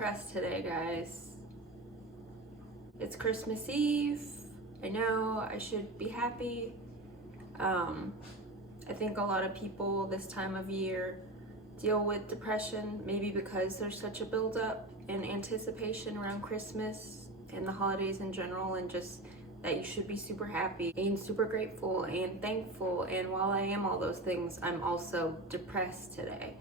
depressed today, guys. It's Christmas Eve. I know I should be happy. I think a lot of people this time of year deal with depression, maybe because there's such a buildup in anticipation around Christmas and the holidays in general, and just that you should be super happy and super grateful and thankful. And while I am all those things, I'm also depressed today.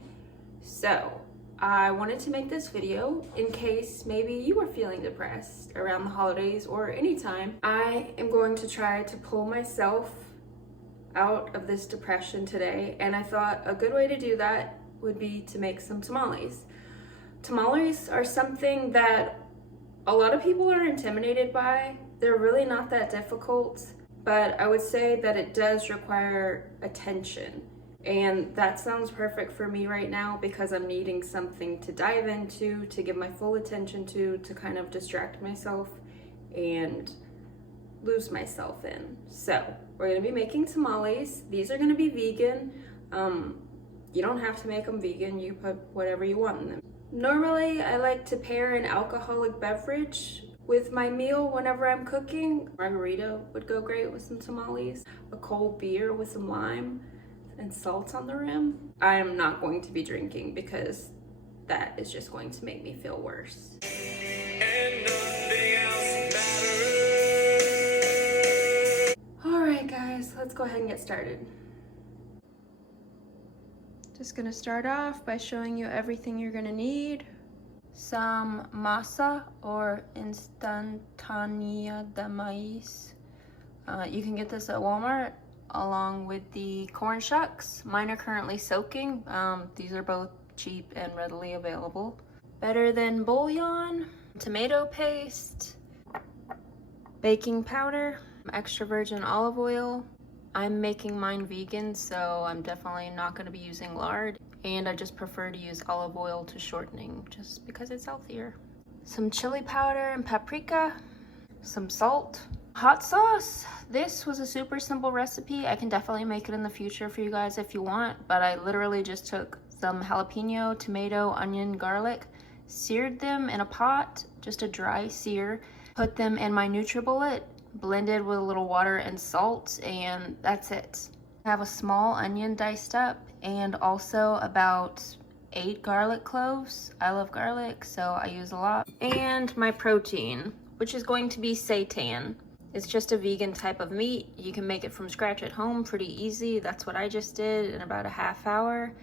So I wanted to make this video in case maybe you were feeling depressed around the holidays or anytime. I am going to try to pull myself out of this depression today, and I thought a good way to do that would be to make some tamales. Tamales are something that a lot of people are intimidated by. They're really not that difficult, but I would say that it does require attention. And that sounds perfect for me right now because I'm needing something to dive into, to give my full attention to kind of distract myself and lose myself in. So we're gonna be making tamales. These are gonna be vegan. You don't have to make them vegan. You put whatever you want in them. Normally, I like to pair an alcoholic beverage with my meal whenever I'm cooking. Margarita would go great with some tamales. A cold beer with some lime and salt on the rim. I am not going to be drinking because that is just going to make me feel worse. And nothing else matters. All right, guys, let's go ahead and get started. Just gonna start off by showing you everything you're gonna need. Some masa or instantánea de maíz. You can get this at Walmart along with the corn shucks. Mine are currently soaking. These are both cheap and readily available. Better than bouillon, tomato paste, baking powder, extra virgin olive oil. I'm making mine vegan, so I'm definitely not going to be using lard, and I just prefer to use olive oil to shortening just because it's healthier. Some chili powder and paprika, some salt, hot sauce. This was a super simple recipe. I can definitely make it in the future for you guys if you want, but I literally just took some jalapeno, tomato, onion, garlic, seared them in a pot, just a dry sear, put them in my NutriBullet, blended with a little water and salt, and that's it. I have a small onion diced up and also about 8 garlic cloves. I love garlic, so I use a lot. And my protein, which is going to be seitan. It's just a vegan type of meat. You can make it from scratch at home pretty easy. That's what I just did in about a half hour.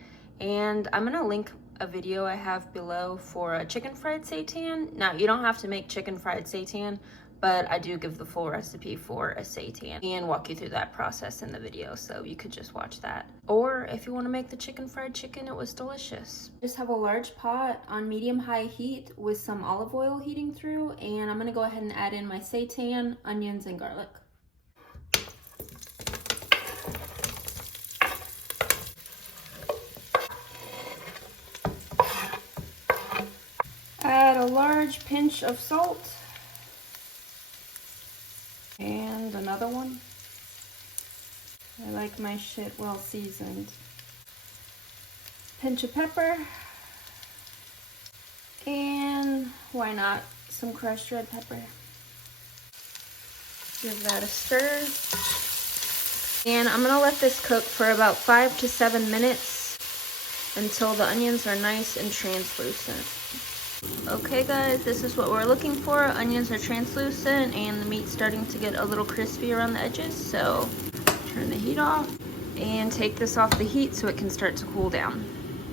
And I'm gonna link a video I have below for a chicken fried seitan. Now, you don't have to make chicken fried seitan, but I do give the full recipe for a seitan and walk you through that process in the video, so you could just watch that. Or if you want to make the chicken fried chicken, it was delicious. Just have a large pot on medium-high heat with some olive oil heating through, and I'm gonna go ahead and add in my seitan, onions, and garlic. Add a large pinch of salt. And another one. I like my shit well seasoned. Pinch of pepper. And why not some crushed red pepper. Give that a stir. And I'm gonna let this cook for about 5 to 7 minutes until the onions are nice and translucent. Okay guys, this is what we're looking for. Onions are translucent and the meat's starting to get a little crispy around the edges, so turn the heat off and take this off the heat so it can start to cool down.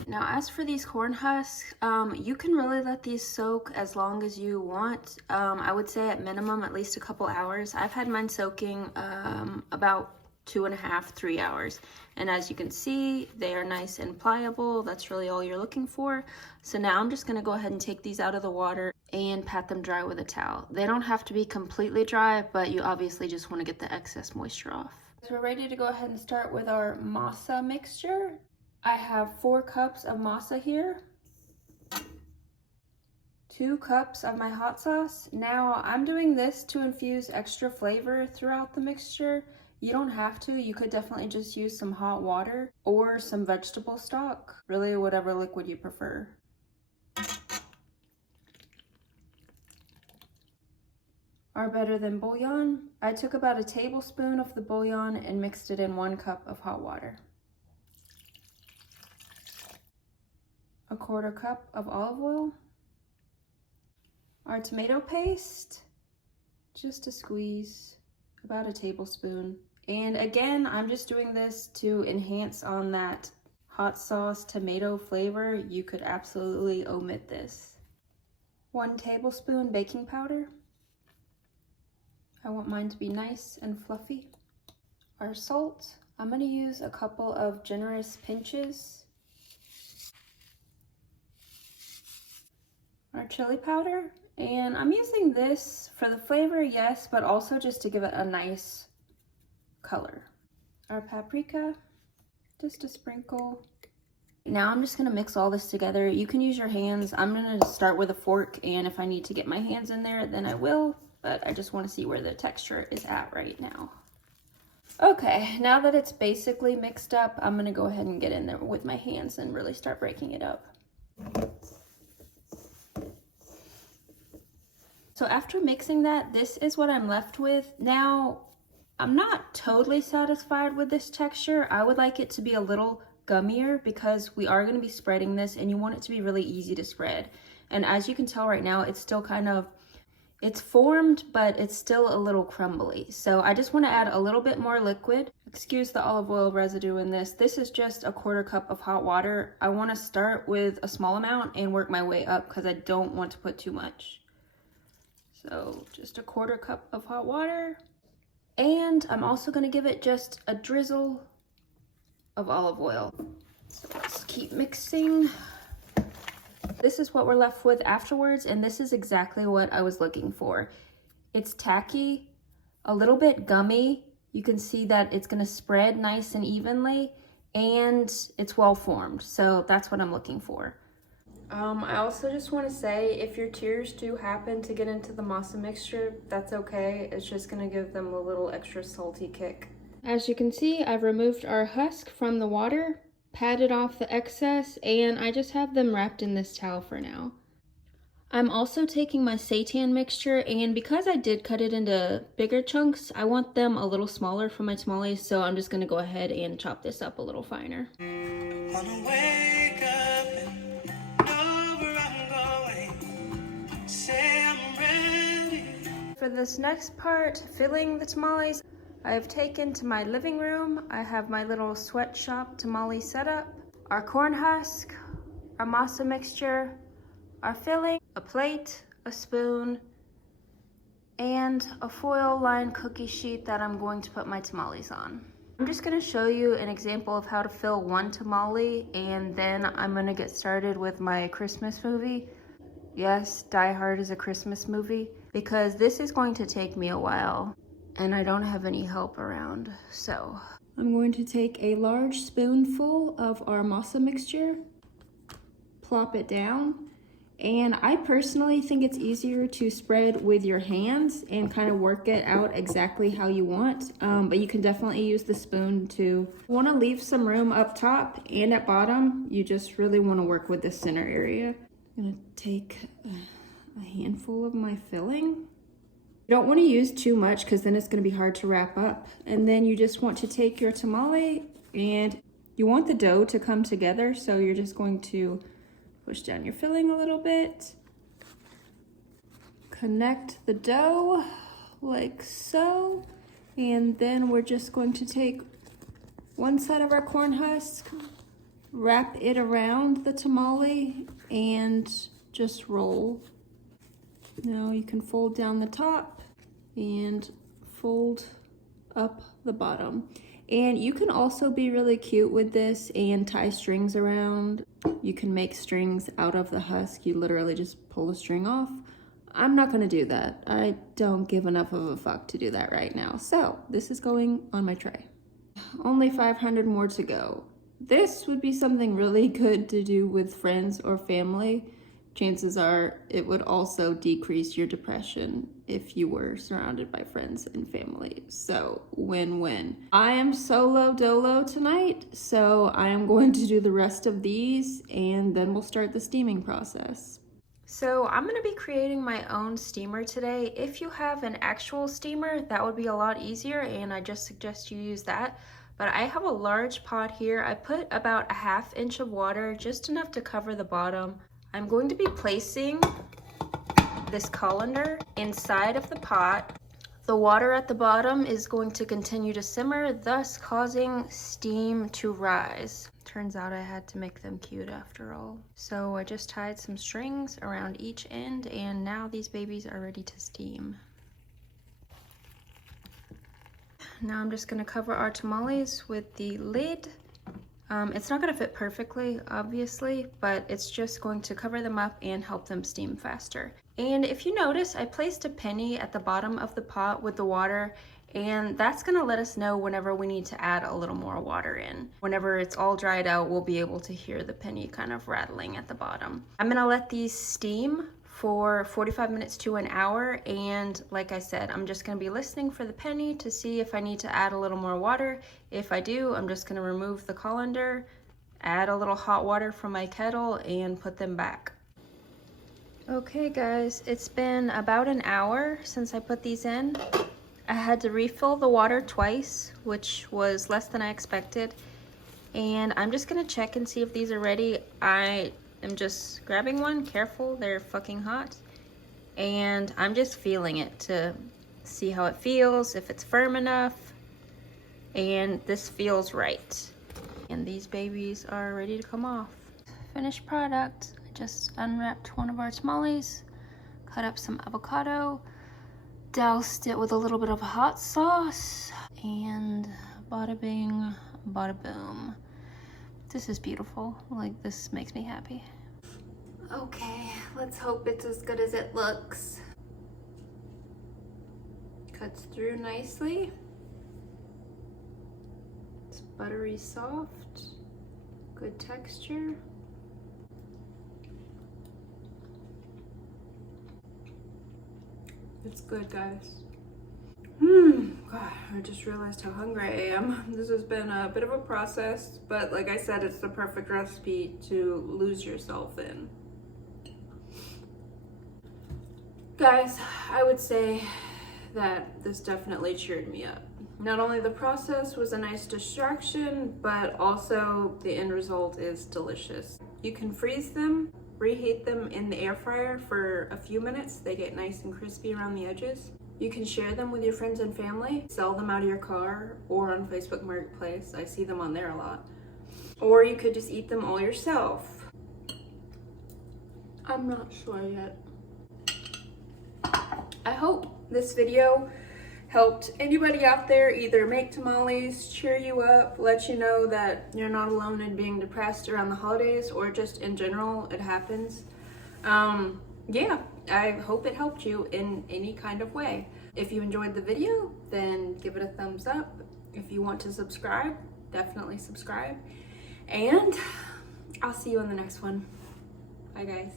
Now, as for these corn husks, you can really let these soak as long as you want. I would say at minimum at least a couple hours. I've had mine soaking about 2.5 to 3 hours, and as you can see, they are nice and pliable. That's really all you're looking for. So now I'm just going to go ahead and take these out of the water and pat them dry with a towel. They don't have to be completely dry, but you obviously just want to get the excess moisture off. So we're ready to go ahead and start with our masa mixture. I have 4 cups of masa here, 2 cups of my hot sauce. Now I'm doing this to infuse extra flavor throughout the mixture. You don't have to. You could definitely just use some hot water or some vegetable stock, really whatever liquid you prefer. are better than bouillon. I took about a tablespoon of the bouillon and mixed it in 1 cup of hot water. A 1/4 cup of olive oil. Our tomato paste, just a squeeze, about a tablespoon. And again, I'm just doing this to enhance on that hot sauce tomato flavor. You could absolutely omit this. 1 tablespoon baking powder. I want mine to be nice and fluffy. Our salt, I'm gonna use a couple of generous pinches. Our chili powder, and I'm using this for the flavor, yes, but also just to give it a nice color. Our paprika, just a sprinkle. Now I'm just gonna mix all this together. You can use your hands. I'm gonna start with a fork, and if I need to get my hands in there, then I will, but I just wanna see where the texture is at right now. Okay, now that it's basically mixed up, I'm gonna go ahead and get in there with my hands and really start breaking it up. So after mixing that, this is what I'm left with. Now, I'm not totally satisfied with this texture. I would like it to be a little gummier because we are going to be spreading this and you want it to be really easy to spread. And as you can tell right now, it's still it's formed, but it's still a little crumbly. So I just want to add a little bit more liquid. Excuse the olive oil residue in this. This is just a 1/4 cup of hot water. I want to start with a small amount and work my way up because I don't want to put too much. So just a 1/4 cup of hot water. And I'm also gonna give it just a drizzle of olive oil. So let's keep mixing. This is what we're left with afterwards, and this is exactly what I was looking for. It's tacky, a little bit gummy. You can see that it's gonna spread nice and evenly, and it's well formed. So that's what I'm looking for. I also just want to say, if your tears do happen to get into the masa mixture, that's okay. It's just going to give them a little extra salty kick. As you can see, I've removed our husk from the water, patted off the excess, and I just have them wrapped in this towel for now. I'm also taking my seitan mixture, and because I did cut it into bigger chunks, I want them a little smaller for my tamales, so I'm just going to go ahead and chop this up a little finer. For this next part, filling the tamales, I have taken to my living room. I have my little sweatshop tamale setup, our corn husk, our masa mixture, our filling, a plate, a spoon, and a foil-lined cookie sheet that I'm going to put my tamales on. I'm just going to show you an example of how to fill one tamale, and then I'm going to get started with my Christmas movie. Yes, Die Hard is a Christmas movie, because this is going to take me a while and I don't have any help around. So I'm going to take a large spoonful of our masa mixture, plop it down, and I personally think it's easier to spread with your hands and kind of work it out exactly how you want, but you can definitely use the spoon too. You want to leave some room up top and at bottom. You just really want to work with the center area. I'm gonna take a handful of my filling. You don't want to use too much because then it's going to be hard to wrap up. And then you just want to take your tamale and you want the dough to come together. So you're just going to push down your filling a little bit. Connect the dough like so. And then we're just going to take one side of our corn husk, wrap it around the tamale, and just roll. Now you can fold down the top and fold up the bottom. And you can also be really cute with this and tie strings around. You can make strings out of the husk. You literally just pull the string off. I'm not gonna do that. I don't give enough of a fuck to do that right now. So this is going on my tray. Only 500 more to go. This would be something really good to do with friends or family. Chances are it would also decrease your depression if you were surrounded by friends and family. So win-win. I am solo dolo tonight, so I am going to do the rest of these and then we'll start the steaming process. So I'm going to be creating my own steamer today. If you have an actual steamer, that would be a lot easier, and I just suggest you use that. But I have a large pot here. I put about a 1/2 inch of water, just enough to cover the bottom. I'm going to be placing this colander inside of the pot. The water at the bottom is going to continue to simmer, thus causing steam to rise. Turns out I had to make them cute after all. So I just tied some strings around each end, and now these babies are ready to steam. Now I'm just gonna cover our tamales with the lid. It's not gonna fit perfectly, obviously, but it's just going to cover them up and help them steam faster. And if you notice, I placed a penny at the bottom of the pot with the water, and that's gonna let us know whenever we need to add a little more water in. Whenever it's all dried out, we'll be able to hear the penny kind of rattling at the bottom. I'm gonna let these steam for 45 minutes to an hour, and like I said, I'm just gonna be listening for the penny to see if I need to add a little more water. If I do, I'm just gonna remove the colander, add a little hot water from my kettle, and put them back. Okay guys, it's been about an hour since I put these in. I had to refill the water twice, which was less than I expected, and I'm just gonna check and see if these are ready. I'm just grabbing one, careful, they're fucking hot. And I'm just feeling it to see how it feels, if it's firm enough. And this feels right. And these babies are ready to come off. Finished product, I just unwrapped one of our tamales, cut up some avocado, doused it with a little bit of hot sauce, and bada bing, bada boom. This is beautiful. Like, this makes me happy. Okay, let's hope it's as good as it looks. Cuts through nicely. It's buttery soft. Good texture. It's good, guys. God, I just realized how hungry I am. This has been a bit of a process, but like I said, it's the perfect recipe to lose yourself in. Guys, I would say that this definitely cheered me up. Not only the process was a nice distraction, but also the end result is delicious. You can freeze them, reheat them in the air fryer for a few minutes. They get nice and crispy around the edges. You can share them with your friends and family, sell them out of your car or on Facebook Marketplace. I see them on there a lot. Or you could just eat them all yourself. I'm not sure yet. I hope this video helped anybody out there either make tamales, cheer you up, let you know that you're not alone in being depressed around the holidays, or just in general, it happens. Yeah, I hope it helped you in any kind of way. If you enjoyed the video, then give it a thumbs up. If you want to subscribe, definitely subscribe. And I'll see you in the next one. Bye guys.